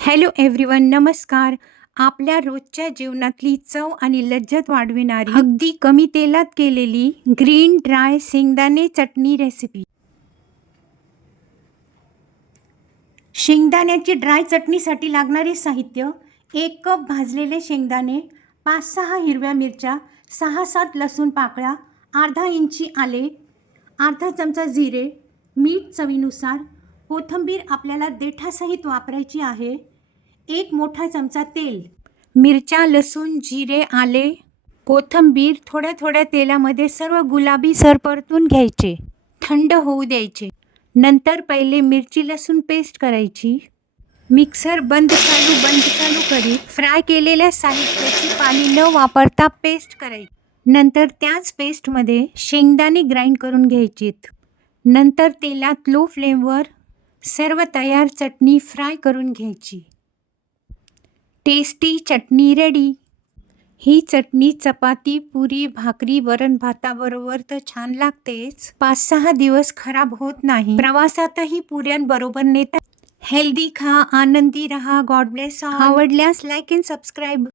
Hello everyone, नमस्कार. आपल्या रोजच्या जीवनातली चव आणि लज्जत वाढविणारी अगदी कमी तेलात केलेली ग्रीन ड्राय शेंगदाणे चटणी रेसिपी. शेंगदाण्याची ड्राय चटणीसाठी लागणारे साहित्य: 1 कप भाजलेले शेंगदाणे, 5-6 हिरव्या मिरच्या, 6-7 लसूण पाकळ्या, अर्धा इंची आले, अर्धा चमचा जिरे, मीठ चवीनुसार, कोथिंबीर आपल्याला देठासहित वापरायची आहे, 1 मोठा चमचा तेल. मिरच्या, लसूण, जिरे, आले, कोथिंबीर थोड्या थोड्या तेलामध्ये सर्व गुलाबी सर परतून घ्यायचे, थंड होऊ द्यायचे. नंतर पहिले मिरची लसूण पेस्ट करायची. मिक्सर बंद चालू करीत फ्राय केलेल्या साहित्याची पाणी न वापरता पेस्ट करायची. नंतर त्याच पेस्टमध्ये शेंगदाणे ग्राइंड करून घ्यायचीत. नंतर तेलात लो फ्लेमवर सर्व तयार चटणी फ्राय करून घ्यायची. टेस्टी चटणी रेडी. ही चटणी चपाती, पुरी, भाकरी, वरण भाताबरोबर तर छान लागतेच, 5-6 दिवस खराब होत नाही. प्रवासातही पुऱ्यांबरोबर नेता. हेल्दी खा, आनंदी रहा. God bless. आवडल्यास लाईक अँड सबस्क्राईब.